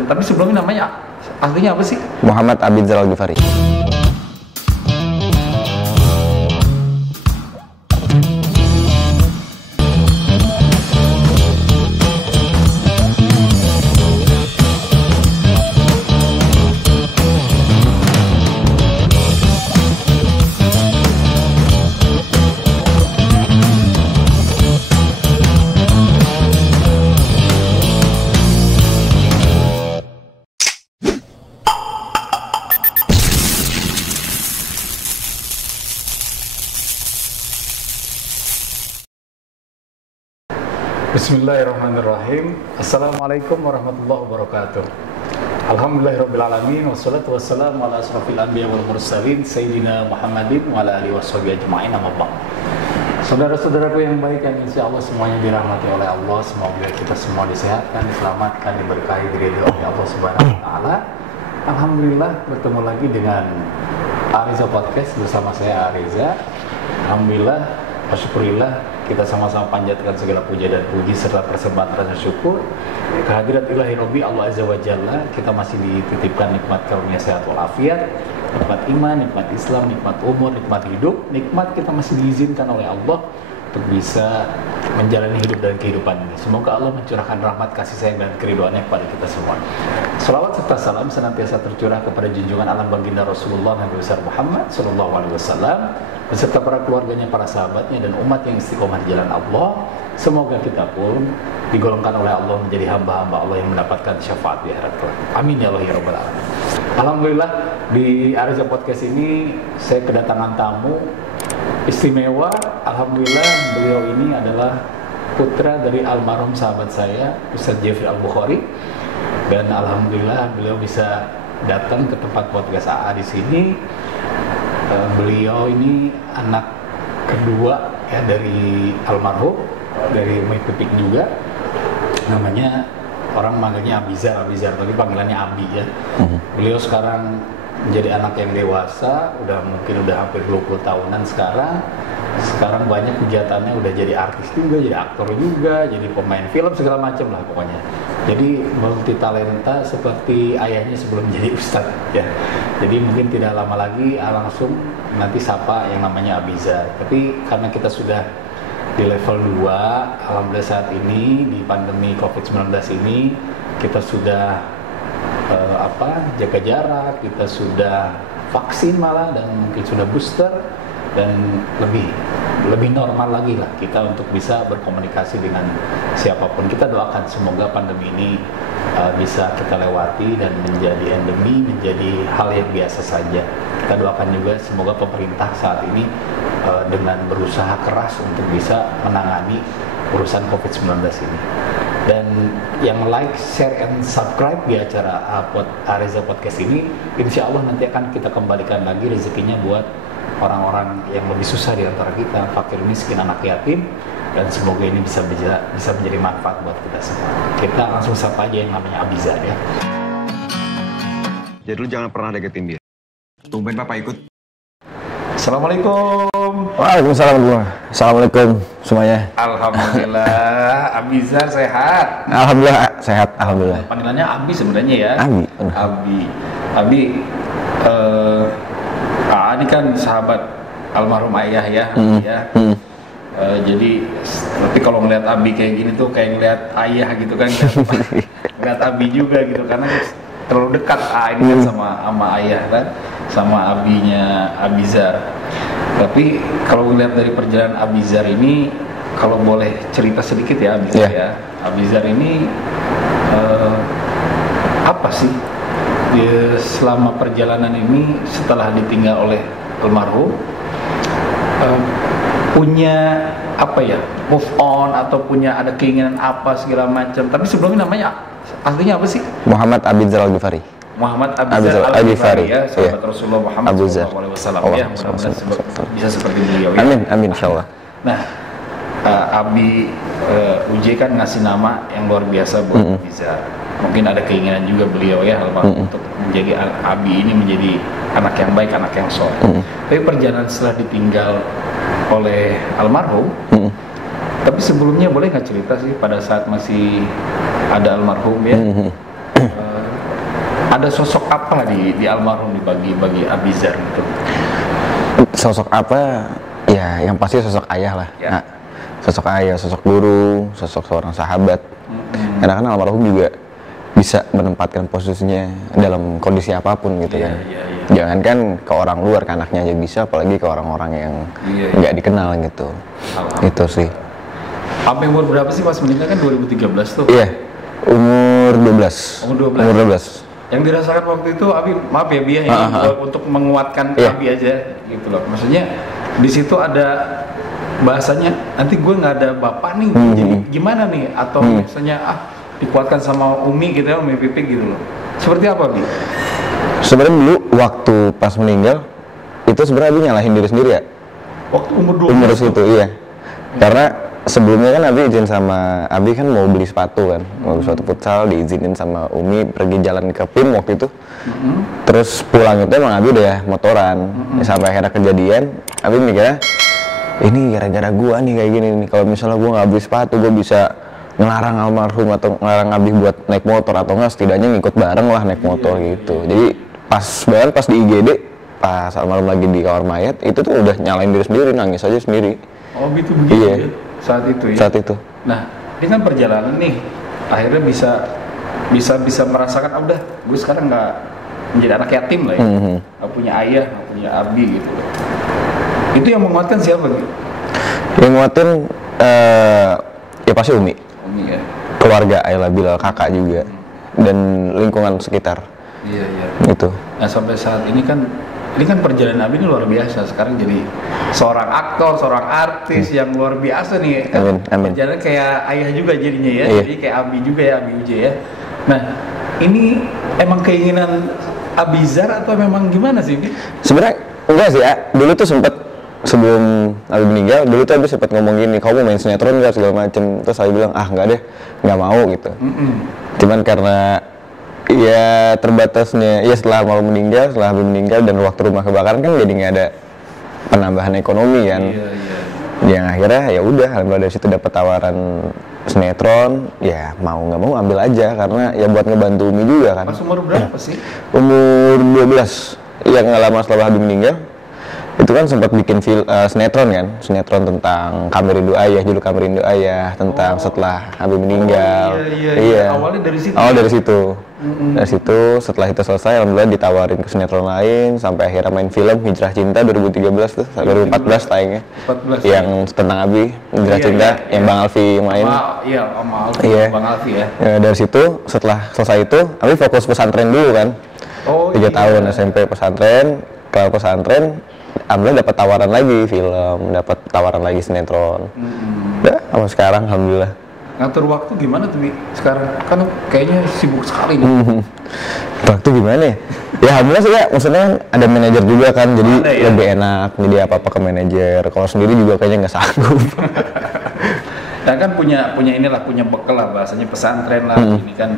Tapi sebelumnya namanya aslinya apa sih? Muhammad Abizar Al-Ghifari. Bismillahirrahmanirrahim. Assalamualaikum warahmatullahi wabarakatuh. Alhamdulillahirrabbilalamin. Wassalatu wassalamu ala asrafil anbiya wal mursalin Sayyidina Muhammadin wa ala alihi washabihi ajma'in, amma ba'd. Saudara-saudaraku yang baik, yang insya Allah semuanya dirahmati oleh Allah, semoga kita semua disehatkan, diselamatkan, diberkahi, diridhoi oleh Allah Subhanahu wa taala. Alhamdulillah bertemu lagi dengan Ariza Podcast bersama saya Ariza. Alhamdulillah, syukurillah, kita sama-sama panjatkan segala puja dan puji serta persembahan rasa syukur kehadirat ilahi Rabbi Allah Azza wa Jalla. Kita masih dititipkan nikmat karunia sehat walafiat, nikmat iman, nikmat Islam, nikmat umur, nikmat hidup, nikmat kita masih diizinkan oleh Allah untuk bisa menjalani hidup dan kehidupan ini. Semoga Allah mencurahkan rahmat, kasih sayang dan keridhoannya kepada kita semua. Salawat serta salam senantiasa tercurah kepada junjungan alam baginda Rasulullah Nabi besar Muhammad sallallahu alaihi wasallam beserta para keluarganya, para sahabatnya dan umat yang istiqomah di jalan Allah. Semoga kita pun digolongkan oleh Allah menjadi hamba-hamba Allah yang mendapatkan syafaat di akhirat kelak. Amin ya Allah ya rabbal alamin. Alhamdulillah, di Ariza Podcast ini saya kedatangan tamu istimewa. Alhamdulillah, beliau ini adalah putra dari almarhum sahabat saya Ustaz Jeffrey Al-Bukhari, dan alhamdulillah beliau bisa datang ke tempat podcast AA di sini. Beliau ini anak kedua ya dari almarhum, dari Umi Pipik juga. Namanya orang manggilnya Abizar, tapi panggilannya Abi ya. Beliau sekarang menjadi anak yang dewasa, mungkin udah hampir 20 tahunan sekarang. Sekarang banyak kegiatannya, udah jadi artis juga, jadi aktor juga, jadi pemain film segala macam lah pokoknya. Jadi multi talenta seperti ayahnya sebelum jadi ustadz ya. Jadi mungkin tidak lama lagi langsung nanti sapa yang namanya Abizar. Tapi karena kita sudah di level 2, alhamdulillah saat ini di pandemi COVID-19 ini kita sudah jaga jarak, kita sudah vaksin malah, dan mungkin sudah booster, dan lebih normal lagi lah kita untuk bisa berkomunikasi dengan siapapun. Kita doakan semoga pandemi ini bisa kita lewati dan menjadi endemi, menjadi hal yang biasa saja. Kita doakan juga semoga pemerintah saat ini dengan berusaha keras untuk bisa menangani urusan COVID-19 ini. Dan yang like, share, and subscribe di acara Ariza Podcast ini, insya Allah nanti akan kita kembalikan lagi rezekinya buat orang-orang yang lebih susah di antara kita, fakir miskin, anak yatim, dan semoga ini bisa menjadi manfaat buat kita semua. Kita langsung sapa aja yang namanya Abizar ya. Jadi lu jangan pernah deketin dia. Tumben papa ikut. Assalamualaikum. Waalaikumsalam. Assalamualaikum semuanya. Alhamdulillah, Abizar sehat. Alhamdulillah sehat. Alhamdulillah. Panggilannya Abi sebenarnya ya. Abi. Ini kan sahabat almarhum ayah ya. Jadi tapi kalau ngeliat Abi kayak gini tuh kayak ngeliat ayah gitu kan. Ngeliat Abi juga gitu karena terlalu dekat ini kan sama ayah kan, sama abinya Abizar. Tapi kalau ngeliat dari perjalanan Abizar ini, kalau boleh cerita sedikit ya Abizar ya. Abizar ini apa sih dia selama perjalanan ini setelah ditinggal oleh almarhum, punya apa ya, move on atau punya ada keinginan apa segala macam. Tapi sebelumnya namanya aslinya apa sih? Muhammad Abizar Al-Ghifari. Muhammad Abizar Al-Ghifari ya, sahabat Rasulullah Muhammad sallallahu alaihi wasallam ya. Mudah-mudahan bisa seperti beliau ya. Amin insyaallah. Nah, Abi UJ kan ngasih nama yang luar biasa buat Abizar. Mungkin ada keinginan juga beliau ya untuk menjadi Abi ini menjadi anak yang baik, anak yang soleh. Tapi perjalanan setelah ditinggal oleh almarhum, tapi sebelumnya boleh nggak cerita sih pada saat masih ada almarhum ya, Ada sosok apa di almarhum bagi Abizar gitu? Sosok apa? Ya, yang pasti sosok ayah lah. Ya. Nah, sosok ayah, sosok guru, sosok seorang sahabat. Karena kan almarhum juga bisa menempatkan posisinya dalam kondisi apapun gitu Iya, kan. iya, iya. Jangankan ke orang luar, ke anaknya aja bisa, apalagi ke orang-orang yang Iya, iya. nggak dikenal gitu. Itu sih. Sampai umur berapa sih pas meninggal kan 2013 tuh? Iya, umur 12. Umur 12. Umur 12. Yang dirasakan waktu itu Abi, maaf ya Bi, ini untuk menguatkan Iya. Abi aja gitu loh. Maksudnya di situ ada bahasanya nanti gue nggak ada bapak nih, jadi gimana nih? Atau misalnya dikuatkan sama Umi gitu ya, Umi Pipik gitu loh. Seperti apa Bi? Sebenarnya dulu waktu pas meninggal itu sebenarnya Abi nyalahin diri sendiri ya. Waktu umur 12 Umur tuh. segitu iya. Karena sebelumnya kan Abi izin sama Abi kan mau beli sepatu kan, mau beli sepatu futsal, diizinin sama Umi pergi jalan ke PIM waktu itu. Terus pulang itu emang Abi udah motoran. Sampai akhirnya kejadian, Abi mikirnya ini gara-gara gua nih kayak gini nih. Kalau misalnya gua nggak beli sepatu, gua bisa ngelarang almarhum atau ngelarang Abi buat naik motor, atau enggak setidaknya ngikut bareng lah naik motor gitu. Jadi pas di IGD, pas almarhum lagi di kamar mayat, itu tuh udah nyalain diri sendiri, nangis aja sendiri. Oh gitu begitu Iya. ya? Saat itu ya? Saat itu. Nah, ini kan perjalanan nih, akhirnya bisa merasakan, udah, gue sekarang nggak menjadi anak yatim lah ya, nggak punya ayah, nggak punya abi gitu. Itu yang menguatkan siapa gitu? Yang nguatin ya pasti Umi, Umi ya. keluarga Ayla Bilal, kakak juga, dan lingkungan sekitar Iya iya. itu. Nah sampai saat ini kan perjalanan Abi ini luar biasa. Sekarang jadi seorang aktor, seorang artis yang luar biasa nih. Amin, amin. Perjalanan kayak ayah juga jadinya ya. Iya. Jadi kayak Abi juga ya, Abi Uje ya. Nah ini emang keinginan Abizar atau memang gimana sih Bi? Sebenarnya enggak sih ya, dulu tuh sempet sebelum Abi meninggal, dulu tuh Abi sempet ngomong gini, kamu mau main sinetron nggak segala macem. Terus Abi bilang nggak deh, nggak mau gitu. Cuman karena ya terbatasnya, ya setelah Abi meninggal dan waktu rumah kebakaran kan jadi nggak ada penambahan ekonomi kan. Iya iya. Yang akhirnya ya udah, alhamdulillah dari situ dapat tawaran sinetron, ya mau nggak mau ambil aja karena ya buat ngebantu Umi juga kan. Pas umur berapa sih? Umur 12, yang nggak lama setelah Abi meninggal, itu kan sempat bikin sinetron kan, sinetron tentang Kami Rindu Ayah, judul Kami Rindu Ayah, tentang setelah Abi meninggal. Iya. Awalnya dari situ. Awal dari situ. Dari situ, setelah itu selesai, alhamdulillah ditawarin ke sinetron lain, sampai akhirnya main film Hijrah Cinta 2013 tuh, 2014 tayangnya. 14. Yang tentang Abi, Hijrah Iya, Cinta, iya, yang iya. Bang Alfi main. Iya, sama Alfi, Iya. Bang Alfi ya. Ya, dari situ, setelah selesai itu, Abi fokus pesantren dulu kan. Oh 3 iya. tahun SMP pesantren, kelar pesantren, alhamdulillah dapat tawaran lagi film, dapat tawaran lagi sinetron. Udah, sama sekarang alhamdulillah. Ngatur waktu gimana tuh Bi? Sekarang kan kayaknya sibuk sekali nih. Waktu gimana ya? Ya alhamdulillah sih ya, maksudnya ada manajer juga kan, jadi Ada ya? lebih enak, jadi apa-apa ke manajer. Kalau sendiri juga kayaknya nggak sanggup. Dan kan punya bekal lah, bahasanya pesantren lah. Ini kan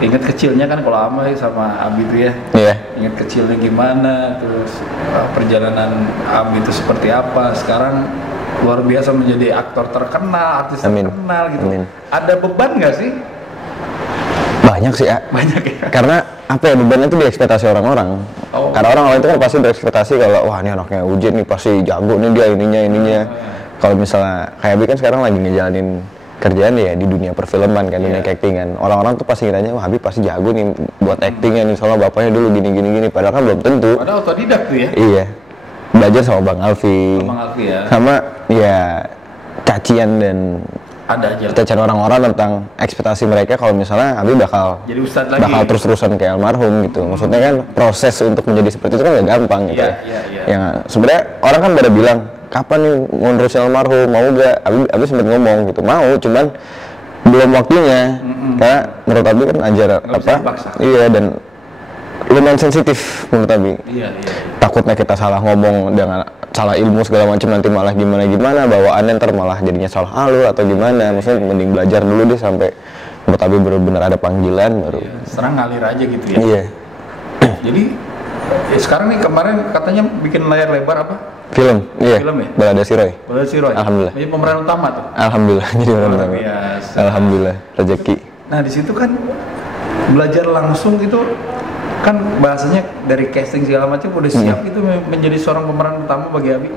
ingat kecilnya kan kalau Ama sama Abi itu ya. Iya. Ingat kecilnya gimana, terus perjalanan Abi itu seperti apa. Sekarang luar biasa menjadi aktor terkenal, artis Amin. terkenal gitu. Amin. Ada beban nggak sih? Banyak sih ya. Banyak ya. Karena apa ya, bebannya itu di ekspektasi orang-orang. Oh. Karena orang-orang itu kan pasti berekspektasi kalau wah ini anaknya Ujen nih pasti jago nih dia ininya. Kalau misalnya kayak Abi kan sekarang lagi ngejalanin kerjaan ya di dunia perfilman kan, dunia actingan. Orang-orang tuh pasti ngiranya wah Habib pasti jago nih buat actingnya nih, soalnya bapaknya dulu gini. Padahal kan belum tentu. Padahal otodidak tuh ya. Iya. Belajar sama Bang Alfi. Bang Alfi ya. Sama ya cacian dan Ada aja. cacian orang-orang tentang ekspektasi mereka kalau misalnya Habib bakal Jadi ustadz lagi. bakal terus-terusan kayak almarhum gitu. Maksudnya kan proses untuk menjadi seperti itu kan gak gampang gitu. Iya. Yang sebenarnya orang kan pada bilang kapan nih mau nerusin almarhum, mau gak? Abi sempat ngomong gitu, mau, cuman belum waktunya. Karena menurut Abi kan ajar Nggak bisa apa? dipaksa. Iya, dan lumayan sensitif menurut Abi. Iya. Takutnya kita salah ngomong dengan salah ilmu segala macam, nanti malah gimana bawaannya ntar malah jadinya salah alur atau gimana. Maksudnya mending belajar dulu deh sampai menurut Abi benar-benar ada panggilan baru. Serang ngalir aja gitu ya. Iya. Jadi sekarang nih kemarin katanya bikin layar lebar apa? Film, iya. Film ya? Balada Si Roy. Balada Si Roy. Alhamdulillah. Jadi pemeran utama tuh. Alhamdulillah jadi Luar benar. biasa. Alhamdulillah rezeki. Nah di situ kan belajar langsung itu kan bahasanya dari casting segala macam udah siap itu menjadi seorang pemeran utama bagi Abi?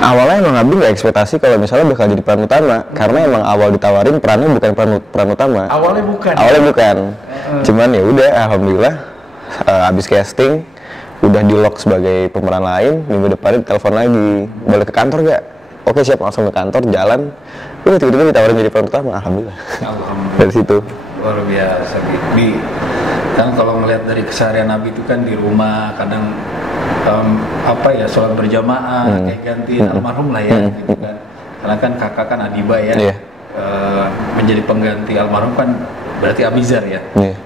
Awalnya emang Abi nggak ekspektasi kalau misalnya bakal jadi peran utama, karena emang awal ditawarin perannya bukan peran utama. Awalnya bukan. Cuman ya udah, alhamdulillah abis casting udah di lock sebagai pemeran lain. Minggu depan telepon lagi, boleh ke kantor gak? Oke siap, langsung ke kantor, jalan. Udah tiba-tiba ditawarin jadi peran utama, alhamdulillah. Dari situ. Luar biasa Bi. Kan kalau ngelihat dari keseharian Abi itu kan di rumah kadang sholat berjamaah kayak gantiin almarhum lah ya gitu kan. Karena kan kakak kan Adiba ya. Menjadi pengganti almarhum kan berarti Abizar ya.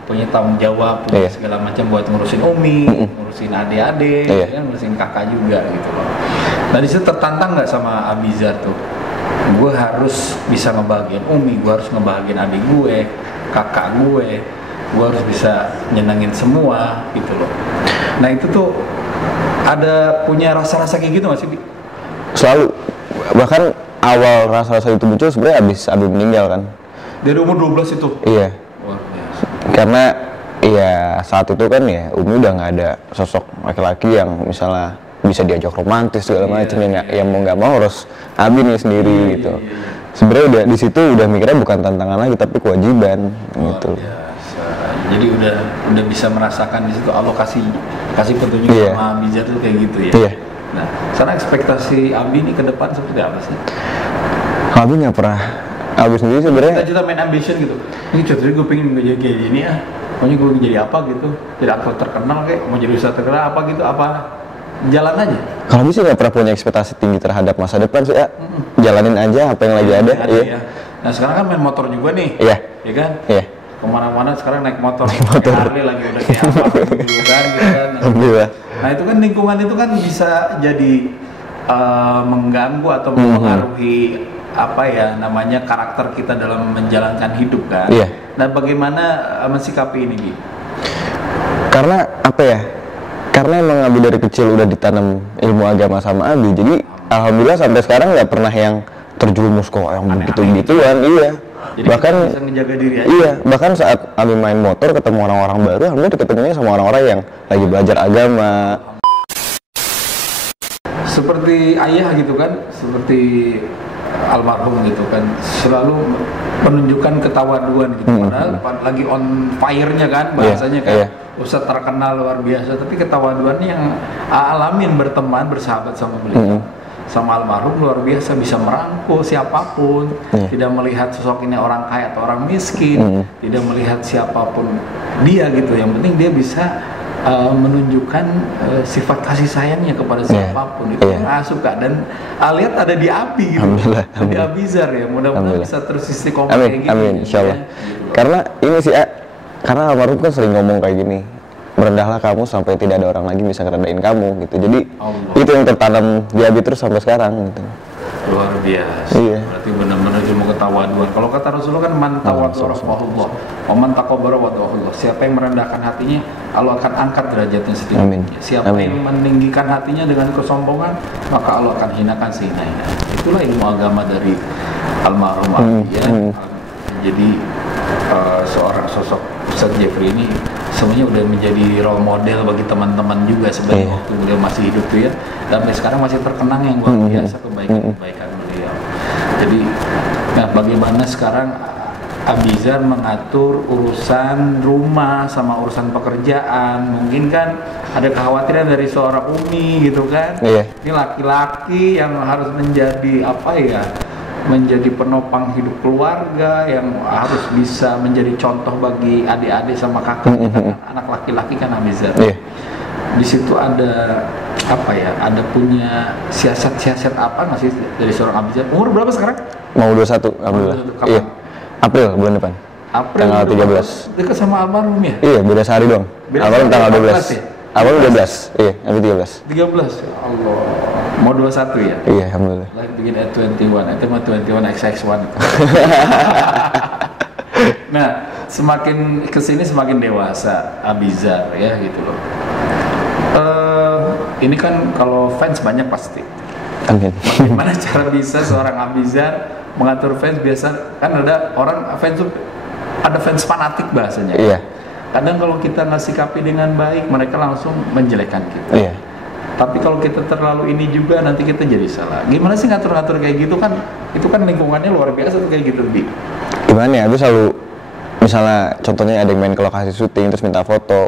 Punya tanggung jawab, punya segala macam buat ngurusin Umi, ngurusin adik-adik, ya, ngurusin kakak juga gitu loh. Nah di situ tertantang nggak sama Abizar tuh? Gue harus bisa ngebahagiain Umi, gue harus ngebahagiain adik gue, kakak gue harus bisa nyenengin semua gitu loh. Nah itu tuh ada punya rasa-rasa kayak gitu nggak sih Bi? Selalu. Bahkan awal rasa-rasa itu muncul sebenarnya abis Abi meninggal kan. Dari umur 12 itu? Iya. Karena ya saat itu kan ya Umi udah nggak ada sosok laki-laki yang misalnya bisa diajak romantis segala macam yang mau nggak mau harus Abi nih sendiri gitu. Sebenarnya udah di situ udah mikirnya bukan tantangan lagi tapi kewajiban gitu. Jadi udah bisa merasakan di situ Allah kasih petunjuk sama Abizar tuh kayak gitu ya. Nah, sekarang ekspektasi Abi ini ke depan seperti apa sih? Abi nggak pernah. Abi sendiri sebenarnya. Kita main ambition gitu. Ini contohnya gue pengen jadi kayak gini ya. Pokoknya gue jadi apa gitu. Jadi aktor terkenal kayak mau jadi usaha terkenal apa gitu apa. Jalan aja. Kalau bisa nggak pernah punya ekspektasi tinggi terhadap masa depan sih ya. Jalanin aja apa yang lagi ada. Iya. Nah sekarang kan main motor juga nih. Iya. Iya kan? Iya. Kemana-mana sekarang naik motor. Harley lagi udah kayak apa gitu kan. Alhamdulillah. Nah itu kan lingkungan itu kan bisa jadi mengganggu atau mempengaruhi apa ya namanya karakter kita dalam menjalankan hidup kan. Iya. Nah bagaimana mensikapi ini Bi? Karena apa ya? Karena emang Abi dari kecil udah ditanam ilmu agama sama Abi, jadi alhamdulillah sampai sekarang nggak pernah yang terjerumus kok yang begitu-begituan. Iya. Jadi bahkan bisa menjaga diri aja. Iya, bahkan saat Abi main motor ketemu orang-orang baru, alhamdulillah ketemunya sama orang-orang yang lagi belajar agama. Seperti ayah gitu kan, seperti almarhum gitu kan, selalu menunjukkan ketawaduan gitu. Padahal lagi on fire-nya kan bahasanya kan. Ustadz terkenal luar biasa, tapi ketawaduannya yang alamin berteman, bersahabat sama beliau. Sama almarhum luar biasa, bisa merangkul siapapun, tidak melihat sosok ini orang kaya atau orang miskin, tidak melihat siapapun dia gitu. Yang penting dia bisa menunjukkan sifat kasih sayangnya kepada siapapun. Itu yang suka dan lihat ada di Abi gitu. Di Abizar ya. Mudah-mudahan bisa terus istiqomah kayak gini. Amin, insyaallah. Karena ini sih karena almarhum kan sering ngomong kayak gini, merendahlah kamu sampai tidak ada orang lagi bisa ngerendahin kamu gitu. Jadi itu yang tertanam di Abi terus sampai sekarang gitu. Luar biasa. Iya. Berarti benar-benar cuma ketawaduan. Kalau kata Rasulullah kan man tawadhu rahimahullah wa man takabbara wadahullah. Siapa yang merendahkan hatinya, Allah akan angkat derajatnya setinggi-tingginya. Siapa yang meninggikan hatinya dengan kesombongan, maka Allah akan hinakan sehina-hina. Itulah ilmu agama dari almarhum Abi ya. Jadi seorang sosok Ustadz Jeffrey ini semuanya udah menjadi role model bagi teman-teman juga sebenarnya waktu beliau masih hidup tuh ya. Dan sampai sekarang masih terkenang yang luar biasa kebaikan beliau. Jadi nah bagaimana sekarang Abizar mengatur urusan rumah sama urusan pekerjaan. Mungkin kan ada kekhawatiran dari seorang Umi gitu kan. Ini laki-laki yang harus menjadi apa ya, menjadi penopang hidup keluarga, yang harus bisa menjadi contoh bagi adik-adik sama kakak. Anak laki-laki kan Abizar. Di situ ada apa ya, ada punya siasat-siasat apa nggak sih dari seorang Abizar? Umur berapa sekarang? Mau 21, alhamdulillah. Iya. April bulan depan. April tanggal 13. Dekat sama almarhum ya? Iya, beda sehari doang. Almarhum tanggal 12. Ya? Almarhum 12. Iya, nanti 13. 13 ya Allah. Mau 21 ya? Iya, alhamdulillah. Like begin at 21. Itu mah 21 XX1 itu. Nah, semakin kesini semakin dewasa Abizar ya gitu loh. Ini kan kalau fans banyak pasti. Amin. Bagaimana cara bisa seorang Abizar mengatur fans? Biasa kan ada orang fans tuh, ada fans fanatik bahasanya. Iya. Kadang kalau kita nggak sikapi dengan baik, mereka langsung menjelekkan kita. Iya. Tapi kalau kita terlalu ini juga, nanti kita jadi salah. Gimana sih ngatur-ngatur kayak gitu kan? Itu kan lingkungannya luar biasa tuh kayak gitu, Bi. Gimana ya, aku selalu misalnya contohnya ada yang main ke lokasi syuting terus minta foto,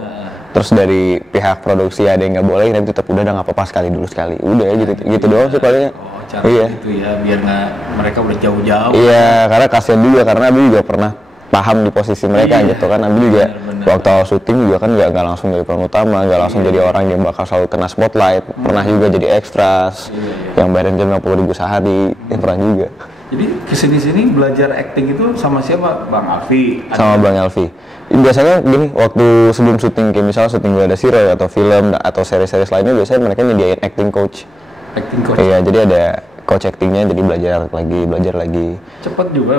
terus dari pihak produksi ada yang nggak boleh, tapi tetap udah nggak apa-apa sekali udah gitu doang sih palingnya. Cara iya gitu ya, biar nggak mereka udah jauh-jauh. iya, karena kasihan juga, karena Abi juga pernah paham di posisi mereka Iya, gitu kan. Abi juga bener. waktu awal syuting juga kan nggak langsung jadi peran utama, nggak langsung jadi orang yang bakal selalu kena spotlight. Pernah juga jadi extras yang bayarin jam 50.000 sehari, pernah juga. Jadi kesini-sini belajar acting itu sama siapa? Bang Alfi? Sama Bang Elvi. Biasanya gini, waktu sebelum syuting, kayak misalnya syuting gue ada serial atau film atau seri-seri lainnya, biasanya mereka nyediain acting coach. Acting coach? Iya, jadi ada coach actingnya, jadi belajar lagi. Cepet juga.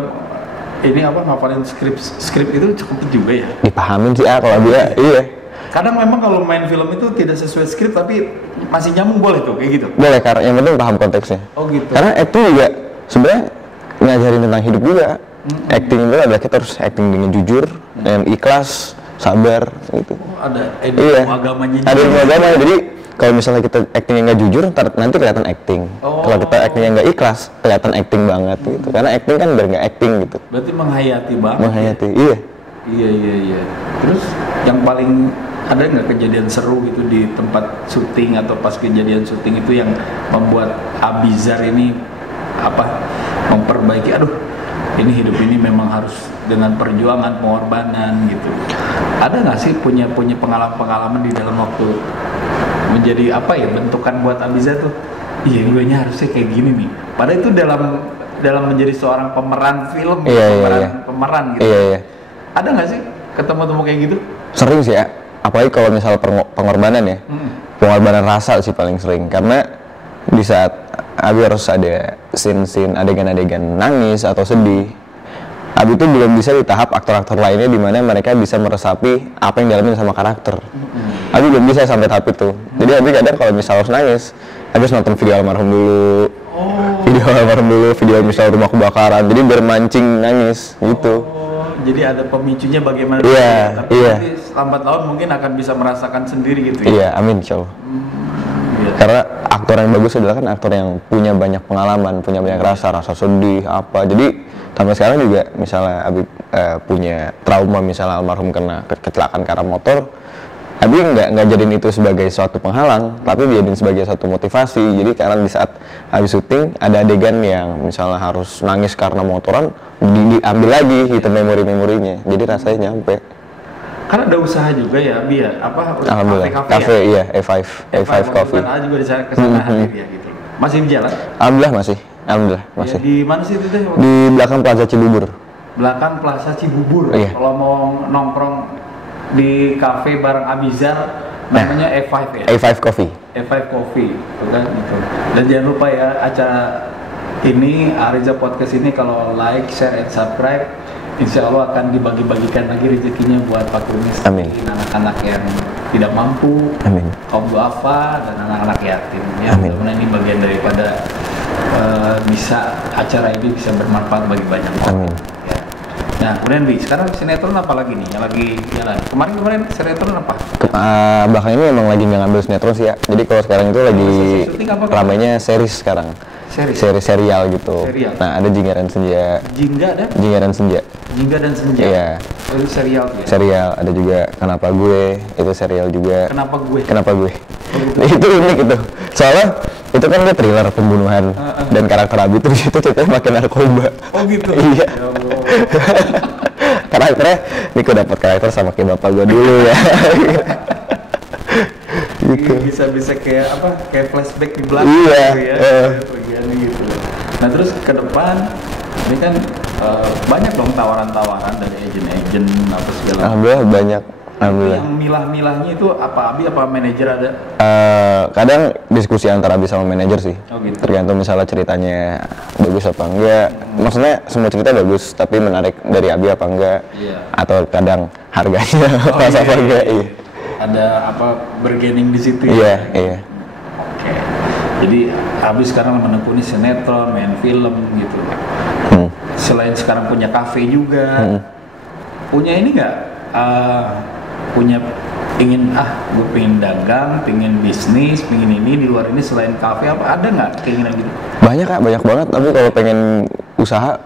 Ini apa, ngapalin skrip itu cepet juga ya? Dipahamin sih kalau dia, iya. Kadang memang kalau main film itu tidak sesuai skrip tapi masih nyambung, boleh tuh kayak gitu? Boleh, karena yang penting paham konteksnya. Oh gitu. Karena acting juga sebenarnya ngajarin tentang hidup juga. Acting itu adalah kita harus acting dengan jujur, dengan ikhlas, sabar gitu. Oh, ada Iya. agamanya juga. Ada ilmu agama, jadi kalau misalnya kita actingnya nggak jujur, nanti kelihatan acting. Oh. Kalau kita actingnya nggak ikhlas, kelihatan acting banget gitu. Karena acting kan biar nggak acting gitu. Berarti menghayati banget. Menghayati, iya. Iya. Terus yang paling ada nggak kejadian seru gitu di tempat syuting atau pas kejadian syuting itu yang membuat Abizar ini memperbaiki, ini hidup ini memang harus dengan perjuangan, pengorbanan gitu. Ada nggak sih punya pengalaman di dalam waktu menjadi bentukan buat Abizar tuh? Iya, gue harusnya kayak gini nih. Padahal itu dalam menjadi seorang pemeran film, pemeran gitu. Iya. Ada nggak sih ketemu kayak gitu? Sering sih ya, apalagi kalau misalnya pengorbanan ya. Pengorbanan rasa sih paling sering, karena di saat Abi harus ada scene adegan-adegan nangis atau sedih, Abi tuh belum bisa di tahap aktor-aktor lainnya di mana mereka bisa meresapi apa yang dialami sama karakter. Abi belum bisa sampai tahap itu. Jadi Abi kadang kalau misal harus nangis, Abi harus nonton video almarhum dulu, video misal rumah kebakaran, jadi biar mancing nangis gitu. Jadi ada pemicunya bagaimana? Iya, tapi iya. nanti lambat laun mungkin akan bisa merasakan sendiri gitu ya. Iya, amin insyaallah. Iya. Karena aktor yang bagus adalah kan aktor yang punya banyak pengalaman, punya banyak rasa sedih apa. Jadi sampai sekarang juga misalnya Abi punya trauma, misalnya almarhum kena kecelakaan karena motor, Abi nggak jadiin itu sebagai suatu penghalang, tapi jadiin sebagai suatu motivasi. Jadi karena di saat Abi syuting ada adegan yang misalnya harus nangis karena motoran, diambil lagi gitu memori-memorinya. Jadi rasanya nyampe. Karena ada usaha juga ya, Abi ya, Alhamdulillah. kafe Iya, A5 Coffee. Kan juga di sana hadir ya gitu. Masih berjalan? Alhamdulillah masih. Ya, di mana sih itu teh? Di belakang Plaza Cibubur. Belakang Plaza Cibubur. Iya. Kalau mau nongkrong di kafe bareng Abizar, namanya A5 ya. A5 Coffee. A5 Coffee, kan gitu. Dan jangan lupa ya, acara ini Ariza Podcast ini kalau like, share, and subscribe, insya Allah akan dibagi-bagikan lagi rezekinya buat Pak Kumis. Amin. Anak-anak yang tidak mampu, Amin. kaum duafa, dan anak-anak yatim. Ya, Amin. mudah-mudahan ini bagian daripada bisa acara ini bisa bermanfaat bagi banyak orang. Amin. Ya. Nah, kemudian Bi, sekarang sinetron apa lagi nih yang lagi jalan? Kemarin sinetron apa? Bahkan ini memang lagi nggak ngambil sinetron sih ya. Jadi kalau sekarang itu lagi syuting apa, Kak? ramainya series sekarang. Seri serial gitu. Serial. Nah, ada Jinggaran Senja. Jinggaran Senja. Jingga dan Senja. Iya. Oh, itu serial tuh ya? Serial, ada juga Kenapa Gue, itu serial juga. Kenapa gue? Itu unik itu. Soalnya itu kan dia thriller pembunuhan dan karakter Abi itu di situ ceritanya makin narkoba. Oh gitu. Iya. Ya Allah. Karakternya Niko dapat karakter sama kayak bapak gue dulu ya. Gitu. Bisa kayak kayak flashback di belakang Iya. gitu ya. Bagiannya gitu. Nah, terus ke depan ini kan banyak dong tawaran-tawaran dari agen-agen apa segala. Alhamdulillah banyak. Alhamdulillah. Yang milah-milahnya itu apa Abi apa manajer ada? Kadang diskusi antara Abi sama manajer sih. Oh gitu. Tergantung misalnya ceritanya bagus apa enggak. Maksudnya semua cerita bagus, tapi menarik dari Abi apa enggak. Iya. Atau kadang harganya pas apa enggak. Iya. Ada bergening di situ Iya, ya? iya. Oke. Jadi Abi sekarang menekuni sinetron, main film gitu. Selain sekarang punya kafe juga, punya ini nggak punya ingin gue pengen dagang, pengen bisnis, pengen ini di luar ini selain kafe apa ada nggak keinginan gitu? Banyak Kak, banyak banget. Tapi kalau pengen usaha,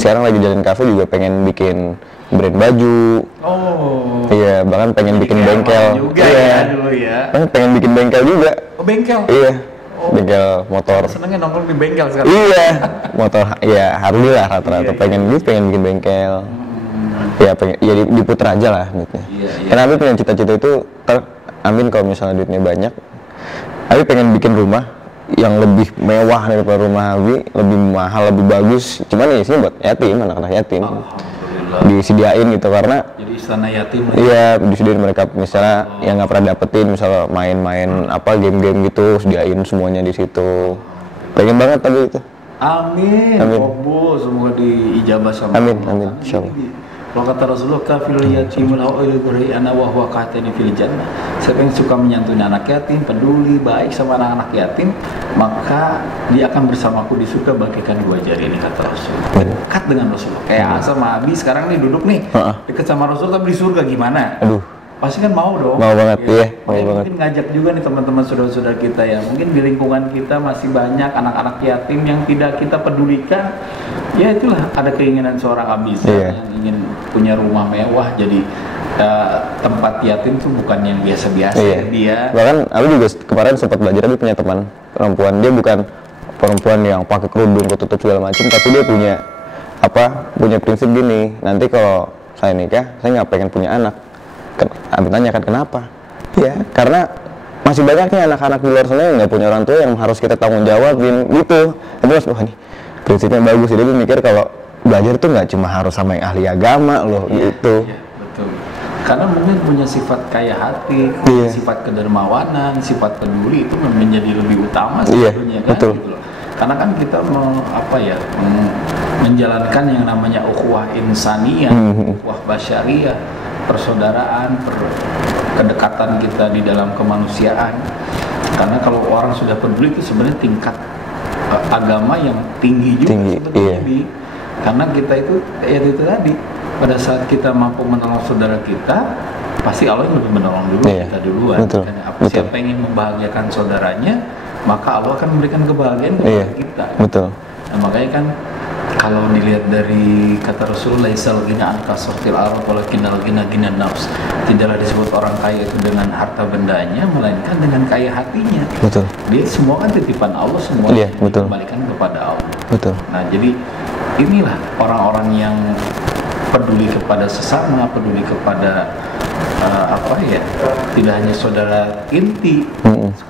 sekarang lagi jalan kafe juga pengen bikin brand baju. Oh. Iya, bahkan pengen bikin bengkel. Juga iya. Ya dulu ya. Bahkan pengen bikin bengkel juga. Oh bengkel? Iya. Oh. Bengkel motor. Senengnya nongkrong di bengkel sekarang? Iya. Motor, ya Harley lah rata-rata. Pengen bikin bengkel. Ya pengen, ya diputer aja lah duitnya. Karena Abi punya cita-cita itu, amin kalau misalnya duitnya banyak, Abi pengen bikin rumah yang lebih mewah daripada rumah Abi, lebih mahal, lebih bagus. Cuman ya isinya buat yatim, anak-anak yatim. Disediain gitu, karena jadi istana yatim. Iya, disediain mereka misalnya yang nggak pernah dapetin, misalnya main-main apa game-game gitu, sediain semuanya di situ. Pengen banget tapi itu. Amin. Oh, semoga diijabah sama Amin, Allah. amin, insyaallah. Kalau kata Rasulullah, kafil yatimul awil ana wa huwa qatani fil jannah. Siapa yang suka menyantuni anak yatim, peduli baik sama anak-anak yatim, maka dia akan bersamaku di surga bagaikan 2 jari, ini kata Rasul. Dekat dengan Rasulullah. Kayak sama Abi sekarang nih duduk nih, dekat sama Rasul tapi di surga gimana? Aduh. Pasti kan mau dong. Mau banget, iya. Mau banget. banget. Mungkin ngajak juga nih teman-teman saudara-saudara kita ya. Mungkin di lingkungan kita masih banyak anak-anak yatim yang tidak kita pedulikan. Ya itulah, ada keinginan seorang Abiza yang ingin punya rumah mewah. Jadi tempat yatim tuh bukan yang biasa-biasa dia. Bahkan aku juga kemarin sempat belajar, dia punya teman perempuan. Dia bukan perempuan yang pakai kerudung, ketutup segala macam, tapi dia punya prinsip gini. Nanti kalau saya nikah, saya nggak pengen punya anak. Abi tanya kan kenapa? Ya karena masih banyaknya anak-anak di luar sana yang nggak punya orang tua yang harus kita tanggung jawabin gitu. Terus nih prinsipnya bagus. Jadi dia mikir kalau belajar tuh nggak cuma harus sama yang ahli agama loh gitu. Iya, betul. Karena mungkin punya sifat kaya hati, sifat kedermawanan, sifat peduli itu menjadi lebih utama sebetulnya kan. Betul. Gitu loh. Karena kan kita menjalankan yang namanya ukhuwah insaniyah, ukhuwah basyariyah, persaudaraan, kedekatan kita di dalam kemanusiaan. Karena kalau orang sudah peduli itu sebenarnya tingkat agama yang tinggi juga sebetulnya. Karena kita itu tadi, pada saat kita mampu menolong saudara kita, pasti Allah yang lebih menolong kita duluan. Siapa yang ingin membahagiakan saudaranya, maka Allah akan memberikan kebahagiaan kepada kita. Nah, makanya kan kalau dilihat dari kata Rasulullah, laisal ghina an kasratil arad walakinnal ghina ghinan nafs. Tidaklah disebut orang kaya itu dengan harta bendanya, melainkan dengan kaya hatinya. Dia semua kan titipan Allah, semua dikembalikan kepada Allah. Nah, jadi inilah orang-orang yang peduli kepada sesama, peduli kepada tidak hanya saudara inti,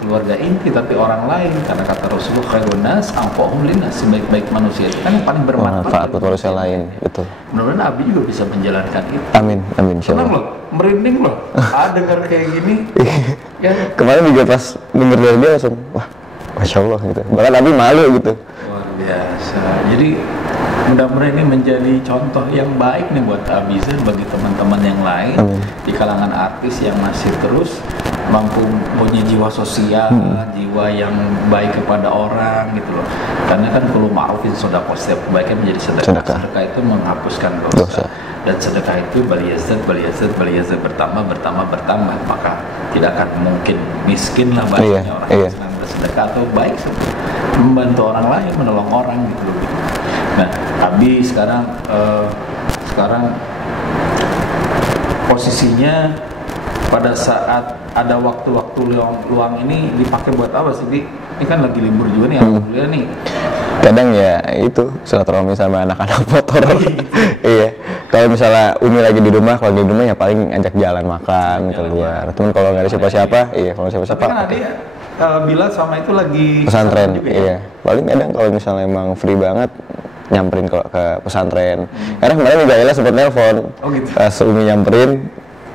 keluarga inti, tapi orang lain. Karena kata Rasulullah, khairun nas anfa'uhum linnas, sebaik-baik manusia itu kan yang paling bermanfaat buat manusia lain. Betul. Mudah-mudahan Abi juga bisa menjalankan itu. Amin, insyaallah. Senang loh, merinding loh. Dengar kayak gini. Ya. Kemarin juga pas denger dari dia langsung, wah, masya Allah gitu. Bahkan Abi malu gitu. Luar biasa. Jadi mudah-mudahan ini menjadi contoh yang baik nih buat Abiza, bagi teman-teman yang lain di kalangan artis yang masih terus mampu punya jiwa sosial, jiwa yang baik kepada orang gitu loh. Karena kan kullu ma'rufin shadaqah, setiap kebaikan menjadi sedekah. Sedekah itu menghapuskan dosa. Dan sedekah itu baliyazat bertambah, maka tidak akan mungkin miskin lah banyaknya orang yang sedang bersedekah atau baik membantu orang lain, menolong orang gitu loh. Nah, Abi sekarang posisinya pada saat ada waktu-waktu luang ini dipakai buat apa sih, Bi? Ini kan lagi libur juga nih, alhamdulillah nih. Kadang ya itu silaturahmi sama anak-anak motor. Iya. Kalau misalnya Umi lagi di rumah, kalau di rumah ya paling ajak jalan makan keluar. Cuman kalau nggak ada siapa-siapa, kalau siapa-siapa. Tapi kan Bila sama itu lagi pesantren juga ya? Paling kadang kalau misalnya emang free banget nyamperin ke pesantren. Karena kemarin juga Ella sempat nelpon. Gitu. Pas Umi nyamperin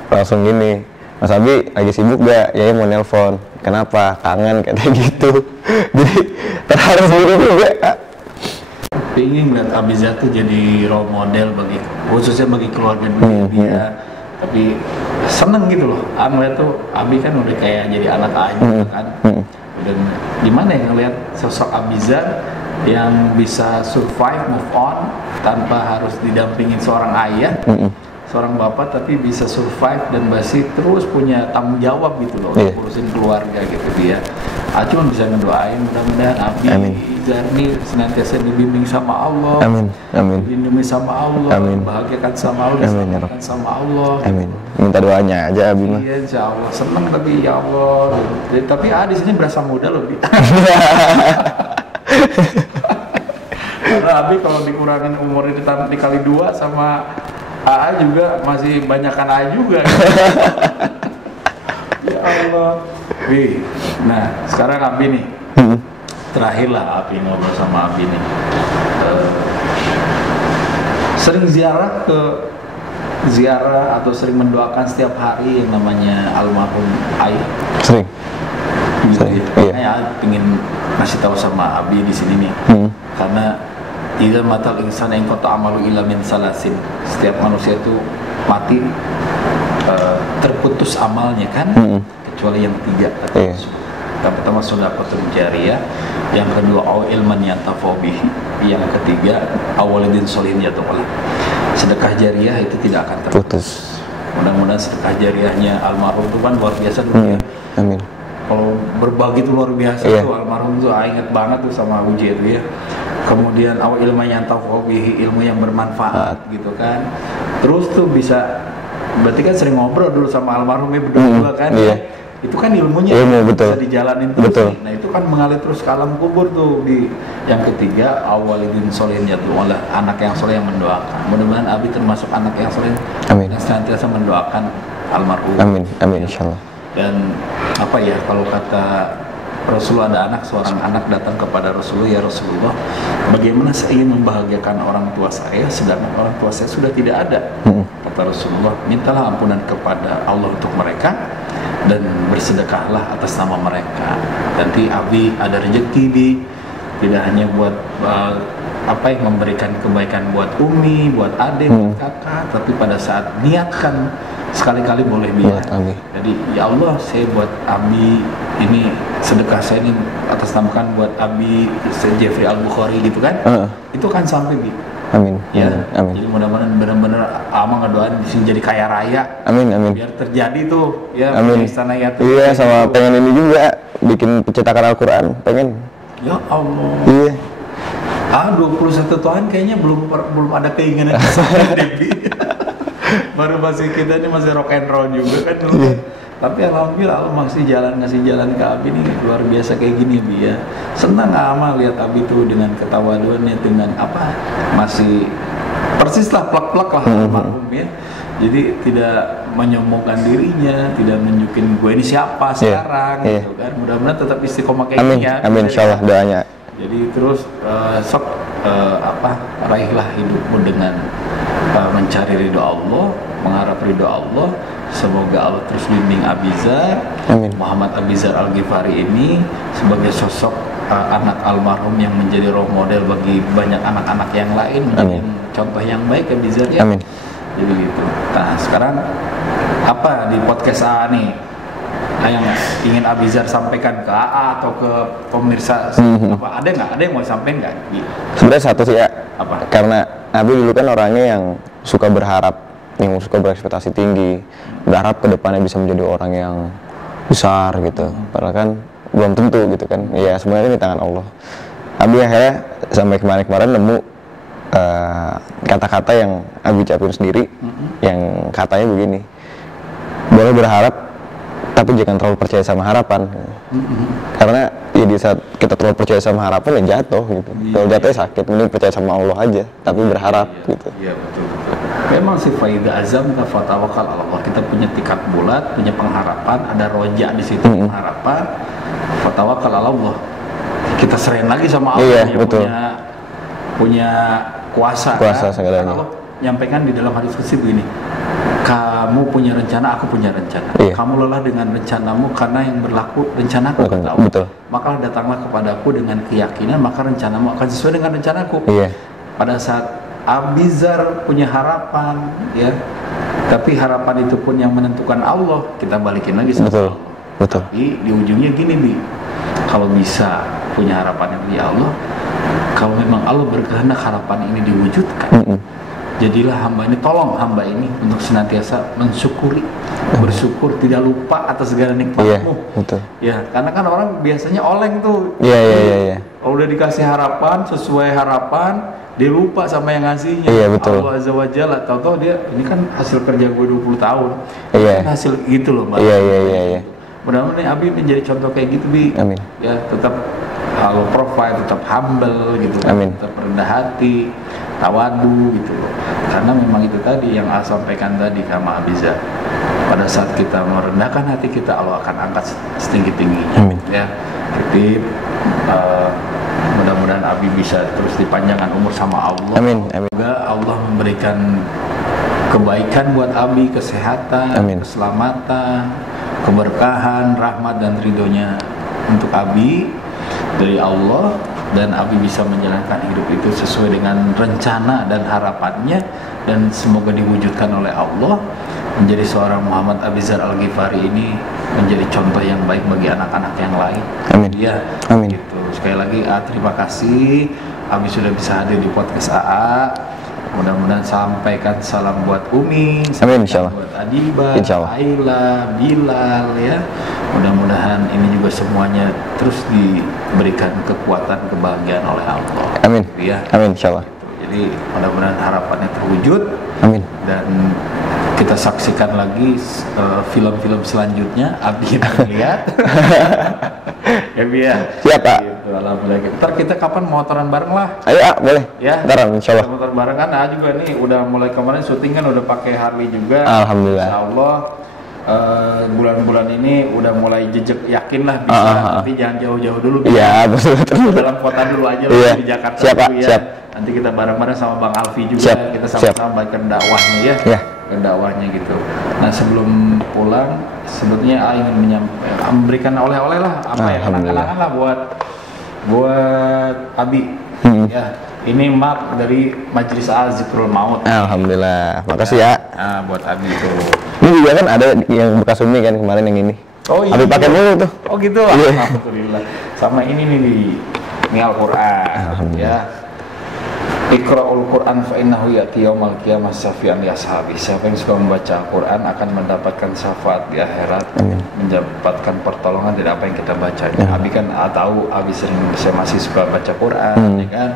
langsung gini, Mas Abi lagi sibuk gak? Ya mau nelpon. Kenapa? Kangen katanya gitu. Jadi terharu sendiri juga. Pengen melihat Abiza tuh jadi role model khususnya bagi keluarga dia. Tapi seneng gitu loh. Ngeliat tuh Abi kan udah kayak jadi anak aja kan. Dan gimana ya ngeliat sosok Abiza yang bisa survive, move on tanpa harus didampingin seorang ayah, seorang bapak tapi bisa survive dan masih terus punya tanggung jawab gitu loh, Iya. ngurusin keluarga gitu dia. Cuma bisa ngedoain mudah-mudahan Abi Amin. Zarni senantiasa dibimbing sama Allah, Amin. Amin. dilindungi sama Allah, Amin. bahagiakan sama Allah, Amin, ya diselamatkan sama Allah. Amin. Minta doanya aja Abi mah. Iya, insya Allah seneng tapi ya Allah. Tapi di sini berasa muda loh, Bi. Karena Abi kalau dikurangin umurnya dikali 2 sama AA juga masih banyakan A juga. Ya Allah. Bi, nah sekarang Abi nih. Terakhir lah Abi ngobrol sama Abi nih. Sering ziarah atau sering mendoakan setiap hari yang namanya almarhum Ayah. Sering. Gitu Sering, ya. iya. Makanya pengen ngasih tahu sama Abi di sini nih. Karena idza matal insana in qata amalu illa min salasin. Setiap manusia itu mati terputus amalnya kan, kecuali yang 3 kata Iya. Rasul. Yang pertama sedekahun jariyah, yang kedua au ilman yantafa'u bihi, yang ketiga awalidin sholihin yataqalla. Sedekah jariyah itu tidak akan terputus. Putus. Mudah-mudahan sedekah jariyahnya almarhum itu kan luar biasa dulu ya. Amin. Kalau berbagi itu luar biasa Iya. tuh almarhum tuh ingat banget tuh sama Uji itu ya. Kemudian awal ilmu yang taufiq bihi, ilmu yang bermanfaat gitu kan. Terus tuh bisa, berarti kan sering ngobrol dulu sama almarhum ya berdua kan. Iya. Itu kan ilmunya Ilmu, betul. bisa dijalanin terus. Betul. Nih. Nah itu kan mengalir terus ke alam kubur tuh di yang ketiga awalidin sholihin yatlu oleh anak yang soleh yang mendoakan. Mudah-mudahan Abi termasuk anak yang soleh Amin. yang senantiasa mendoakan almarhum. Amin. Amin insyaallah. Dan apa ya, kalau kata Rasulullah, ada anak, seorang anak datang kepada Rasulullah, ya Rasulullah, bagaimana saya ingin membahagiakan orang tua saya sedangkan orang tua saya sudah tidak ada. Kata Rasulullah, mintalah ampunan kepada Allah untuk mereka dan bersedekahlah atas nama mereka. Nanti Abi ada rezeki, Bi, tidak hanya buat memberikan kebaikan buat Umi, buat adik, buat kakak, tapi pada saat niatkan sekali-kali boleh biar. Buat Abi. Jadi ya Allah, saya buat Abi ini, sedekah saya ini atas namakan buat Abi Jeffrey Al-Bukhari gitu kan. Itu kan sampai, Bi. Amin. Ya. Amin. Jadi mudah-mudahan benar-benar Amang ngedoain di sini jadi kaya raya. Amin. Amin. Biar terjadi tuh ya Amin. istana ya. Iya, sama pengen ini juga bikin pencetakan Al-Qur'an, pengen. Ya Allah. Iya. 21 tahun kayaknya belum ada keinginan Debbie. Baru masih kita ini masih rock and roll juga kan dulu. Tapi alhamdulillah Allah masih ngasih jalan ke Abi nih luar biasa kayak gini, Bi ya. Senang amal lihat Abi tuh dengan ketawaduannya, dengan masih persis lah plak-plak lah almarhum ya. Jadi tidak menyombongkan dirinya, tidak nunjukin gue ini siapa sekarang gitu kan. Mudah-mudahan tetap istiqomah kayak Amin. gini ya. Amin insyaallah doanya. Jadi terus raihlah hidupmu dengan mencari ridho Allah, mengharap ridho Allah. Semoga Allah terus bimbing Abizar. Amin. Muhammad Abizar Al-Ghifari ini sebagai sosok anak almarhum yang menjadi role model bagi banyak anak-anak yang lain, menjadi contoh yang baik Abizar ya. Amin. Jadi gitu. Nah sekarang apa di podcast AA nih yang ingin Abizar sampaikan ke AA atau ke pemirsa? Apa ada nggak? Ada yang mau sampaikan nggak? Sebenarnya satu sih ya. Apa? Karena Abi dulu kan orangnya yang suka berharap, yang suka berekspektasi tinggi, berharap ke depannya bisa menjadi orang yang besar gitu. Padahal kan belum tentu gitu kan. Ya sebenarnya ini tangan Allah. Abi akhirnya sampai kemarin nemu kata-kata yang Abi ucapin sendiri, yang katanya begini, boleh berharap tapi jangan terlalu percaya sama harapan. Karena ya di saat kita terlalu percaya sama harapan ya jatuh gitu. Kalau jatuhnya sakit, mending percaya sama Allah aja tapi berharap gitu. Iya betul. Memang sih faida azam fa tawakkal ala Allah. Kita punya tikad bulat, punya pengharapan, ada roja di situ pengharapan. Fa tawakkal ala Allah. Kita serahin lagi sama Allah Iya, yang betul. punya kuasa kan? segalanya. Allah nyampaikan di dalam hadis qudsi begini. Kamu punya rencana, aku punya rencana. Iya. Kamu lelah dengan rencanamu karena yang berlaku rencanaku. Betul, kata Allah. betul. Maka datanglah kepadaku dengan keyakinan, maka rencanamu akan sesuai dengan rencanaku. Iya. Pada saat Abizar punya harapan, ya, tapi harapan itu pun yang menentukan Allah, kita balikin lagi sama Betul. Allah. Betul. Tapi di ujungnya gini, Bi, kalau bisa punya harapan yang di Allah, kalau memang Allah berkehendak harapan ini diwujudkan, jadilah hamba ini, tolong hamba ini untuk senantiasa mensyukuri, bersyukur, tidak lupa atas segala nikmatmu. Iya, betul. Ya, karena kan orang biasanya oleng tuh. Iya. Kalau udah dikasih harapan, sesuai harapan, dia lupa sama yang ngasihnya. Iya, betul. Allah Azza wa Jalla, tahu-tahu dia, ini kan hasil kerja gue 20 tahun. Iya. Kan hasil gitu loh, Mbak. Iya. Mudah-mudahan Abi menjadi contoh kayak gitu, Bi. Amin. Ya, tetap low profile, tetap humble gitu. Amin. Tetap rendah hati, tawadu gitu loh. Karena memang itu tadi yang Allah sampaikan tadi sama Abizar. Pada saat kita merendahkan hati kita, Allah akan angkat setinggi-tingginya. Amin. Ya, titip. Mudah-mudahan Abi bisa terus dipanjangkan umur sama Allah. Amin. Semoga Allah memberikan kebaikan buat Abi, kesehatan, Amin. keselamatan, keberkahan, rahmat dan ridhonya untuk Abi dari Allah, dan Abi bisa menjalankan hidup itu sesuai dengan rencana dan harapannya, dan semoga diwujudkan oleh Allah, menjadi seorang Muhammad Abizar Al-Ghifari ini menjadi contoh yang baik bagi anak-anak yang lain. Amin. Ya, Amin. gitu. Sekali lagi terima kasih Abi sudah bisa hadir di podcast AA. Mudah-mudahan sampaikan salam buat Umi, Amin, insyaallah. buat Adiba, Insyaallah. Aila, Bilal ya. Mudah-mudahan ini juga semuanya terus diberikan kekuatan, kebahagiaan oleh Allah. Amin. Ya. Amin, insyaallah. Jadi mudah-mudahan harapannya terwujud. Amin. Dan kita saksikan lagi film-film selanjutnya. Abi lihat. Ya Bi ya. Siap, Pak. Gitu, alhamdulillah. Ntar kita kapan motoran bareng lah. Ayo, boleh. Ya. Ntar, insyaallah. Kita motor bareng kan. Juga nih udah mulai kemarin syuting kan udah pakai Harley juga. Alhamdulillah. Insyaallah bulan-bulan ini udah mulai jejak yakin lah bisa. Tapi jangan jauh-jauh dulu. Iya, betul. Dalam kota dulu aja lah, Iya. di Jakarta Siap, Pak. dulu ya. Siap. Nanti kita bareng-bareng sama Bang Alfi juga. Siap. Kita sama-sama bagikan dakwahnya ya. Iya. Dakwahnya gitu. Nah sebelum pulang sebetulnya ingin memberikan oleh-oleh lah, apa ya, kenang-kenangan lah buat Abi. Ya, ini mark dari Majelis Al-Zikrul Maut. Alhamdulillah. Makasih ya. Nah, buat Abi itu. Ini juga kan ada yang bekas Umi kan kemarin yang ini. Oh iya. Abi pakai mulu tuh. Oh gitu. Iya. Alhamdulillah. Sama ini nih ini Al-Qur'an. Alhamdulillah. Ya. Iqra'ul Qur'an fa innahu ya'ti yaumal qiyamah syafi'an li ashabi. Siapa yang suka membaca Al-Qur'an akan mendapatkan syafaat di akhirat, Amin. mendapatkan pertolongan dari apa yang kita baca. Ya. Abi kan tahu, Abi sering, saya masih suka baca Qur'an, ya kan.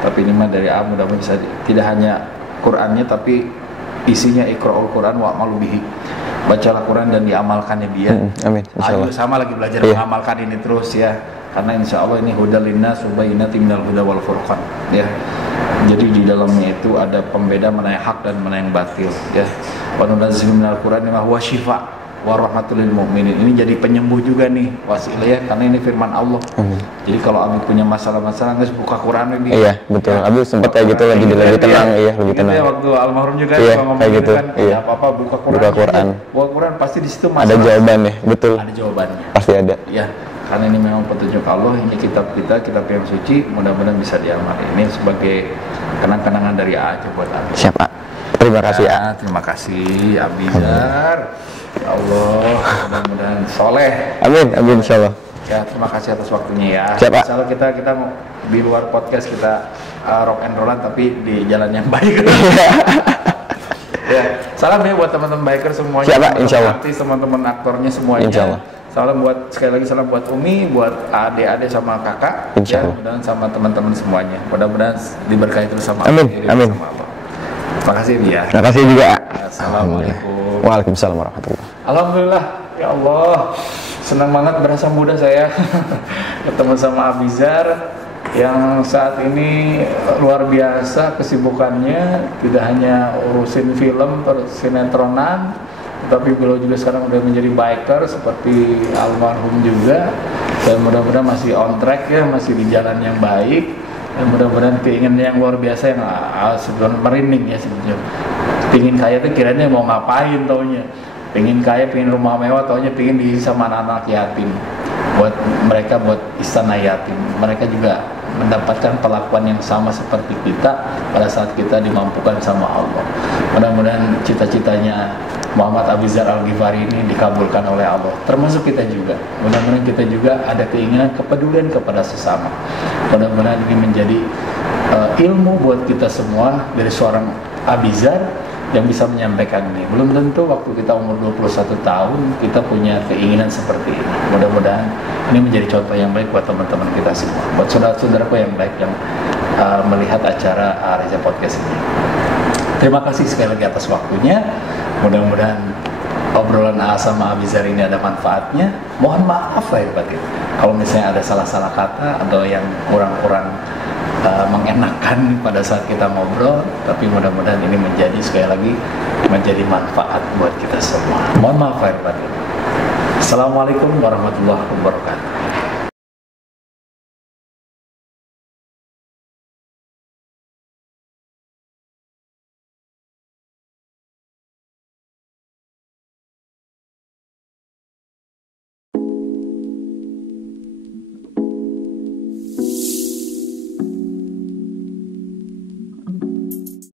Tapi ini mah dari mudah-mudahan bisa tidak hanya Qur'annya tapi isinya Iqra'ul Qur'an wa'malu bihi. Bacalah Qur'an dan diamalkannya dia. Amin. Insyaallah. Sama lagi belajar Iya. mengamalkan ini terus ya. Karena insya Allah ini hudal linnas wa bayyinatin minal huda wal furqan ya. Jadi di dalamnya itu ada pembeda mana yang hak dan mana yang batil ya. Wa nunazzilu minal Qur'ani ma huwa syifa wa rahmatul lil mu'minin. Ini jadi penyembuh juga nih wasilah ya, karena ini firman Allah. Jadi kalau Abi punya masalah-masalah nggak buka Quran ini. Iya, betul. Abi sempat kayak gitu lebih tenang, iya, lebih Gitu tenang. ya, waktu almarhum juga Iya, ngomong kayak gitu gitu, kan, iya. ya apa-apa buka Quran. Buka Quran. Buka Quran pasti di situ Ada jawabannya, betul. Ada jawabannya. Pasti ada. Ya, karena ini memang petunjuk Allah, ini kitab kita, kitab yang suci, mudah-mudahan bisa diamal. Ini sebagai kenang-kenangan dari aja buat Abi. Siap, Pak. Terima kasih ya. Terima kasih Abizar. Ya Allah, mudah-mudahan soleh. Amin, amin insyaallah. Ya, terima kasih atas waktunya ya. Siap, Pak. Insyaallah kita mau di luar podcast kita rock and rollan tapi di jalan yang baik. Ya, salam ya buat teman-teman biker semuanya. Siap, Pak, insyaallah. Artis, teman-teman aktornya semuanya. Insyaallah. Salam buat sekali lagi salam buat Umi, buat adik-adik sama kakak. Insyaallah. Ya, dan sama teman-teman semuanya. Mudah-mudahan diberkahi terus sama Amin, Allah. amin. Sama Allah. Terima kasih ya. Terima kasih juga. Assalamualaikum. Waalaikumsalam warahmatullahi. Alhamdulillah, ya Allah, senang banget berasa muda saya ketemu sama Abizar yang saat ini luar biasa kesibukannya, tidak hanya urusin film, sinetronan, tapi beliau juga sekarang udah menjadi biker seperti almarhum juga, dan mudah-mudahan masih on track ya, masih di jalan yang baik, dan mudah-mudahan keinginannya yang luar biasa yang sebenarnya merinding ya sebetulnya. Pingin kaya tuh kiranya mau ngapain taunya, pengen kaya, pengen rumah mewah, taunya pengen diisi sama anak-anak yatim. Buat mereka, buat istana yatim, mereka juga mendapatkan perlakuan yang sama seperti kita pada saat kita dimampukan sama Allah. Mudah-mudahan cita-citanya Muhammad Abizar Al-Ghifari ini dikabulkan oleh Allah, termasuk kita juga. Mudah-mudahan kita juga ada keinginan kepedulian kepada sesama. Mudah-mudahan ini menjadi ilmu buat kita semua dari seorang Abizar yang bisa menyampaikan ini. Belum tentu waktu kita umur 21 tahun kita punya keinginan seperti ini. Mudah-mudahan ini menjadi contoh yang baik buat teman-teman kita semua, buat saudara-saudaraku yang baik yang melihat acara Reza Podcast ini. Terima kasih sekali lagi atas waktunya. Mudah-mudahan obrolan A sama Abizar ini ada manfaatnya. Mohon maaf lahir batin kalau misalnya ada salah-salah kata atau yang kurang-kurang mengenakan pada saat kita ngobrol, tapi mudah-mudahan ini menjadi sekali lagi menjadi manfaat buat kita semua. Mohon maaf lahir batin. Assalamualaikum warahmatullahi wabarakatuh.